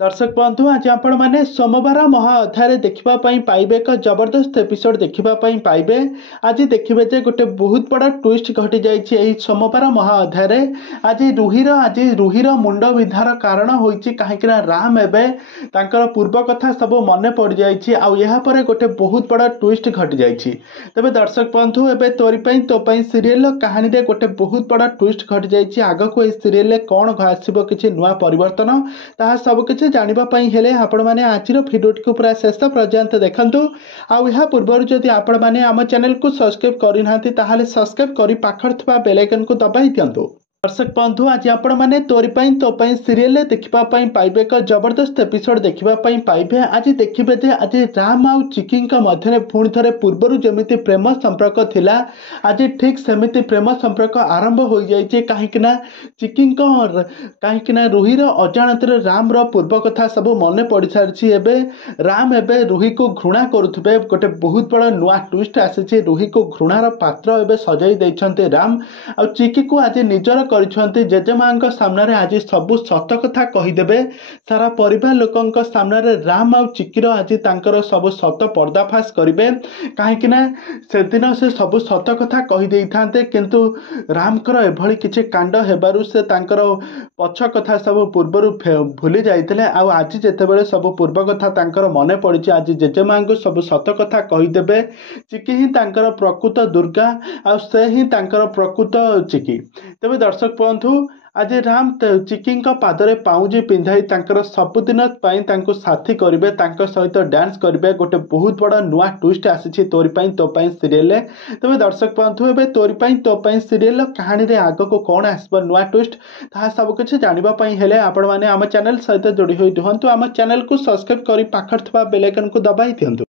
दर्शक बंधु आज आपण मैंने सोमवार महा अध्याय देखा पाइबे एक जबरदस्त एपिसोड देखा पाइबे। आज देखिए जे गोटे बहुत बड़ा ट्विस्ट घटी जाइए सोमवार महा अध्याय। आज रुहीर मुंड विधार कारण होइछि कहीं राम एवं तांकर पूर्व कथा सब मन पड़ जापर गोटे बहुत बड़ा ट्विस्ट घटी जाइए। तेज दर्शक बंधु एवं तोरी तो सीरियल कहानी रे गोटे बहुत बड़ा ट्विस्ट घटी जाइए। आग को ये सीरियल कौन आसो किसी नुआ परिवर्तन ताहा सब किसी जानापी हेले आपण मैंने आज भिडियोटी को पूरा शेष पर्यंत देखंतु। आ पूर्व जदि आपण मैंने आम चैनल को सब्सक्राइब करना सब्सक्राइब कर पाखर थिबा बेल आइकन को दबाई दियंतु। दर्शक बंधु आज आपण मैंने तोरी तो सीरियल देखा पाइबे एक जबरदस्त एपिसोड देखा पाइबे। आज देखिए जे आज राम आउ चिकी मध्य पुणी थे पूर्वर जमी प्रेम संपर्क थिला आज ठीक सेमिति प्रेम संपर्क आरंभ हो जाइए कहीं चिकी कहीं रुहीर अजाणत राम पूर्व कथा सब मन पड़ सारी राम एवं रुही को घृणा करुवे गोटे बहुत बड़ा नुआ ट्विस्ट आसी रुही को घृणार पात्र एवं सजाई देते राम आ चिकी को आज निजर जेजेमा सामने आज सबू सत कथा कहीदेवे सारा परिवार लोकों सामने राम आ चिकीर आज तांकर सब सत पर्दाफाश करेंगे कहीं से दिन से सब सत कथा कहीदे था किंतु रामकर एभली किसी कांड हेबारु से तांकर पछ कथा सब पूर्वर भूली जाते आज जितेबाला सब पूर्व कथा तांकर मन पड़ी आज जेजेमा सब सत कथा कहीदेवे चिकी ही तांकर प्रकृत दुर्गा आ से ही तांकर प्रकृत चिकी। तेज दर्शक बंधु आज राम चिकी पादरे पाउजी पिंधाई सबुदिन साथी करेंगे सहित डांस करेंगे गोटे बहुत बड़ा नुआ ट्विस्ट आसी तोरी तो सीरियल। तेज दर्शक बंधु एवं तोरी तो सीरियल कहानी रे आग को कौन आसब नुआ ट्विस्ट ताहा सब किसी जानापी हेले आपण मैंने आम चैनल सहित जोड़ी हुई रुहतु। आम चैनल को सब्सक्राइब कर पाखर थिबा बेल आइकन को दबाई दियंतु।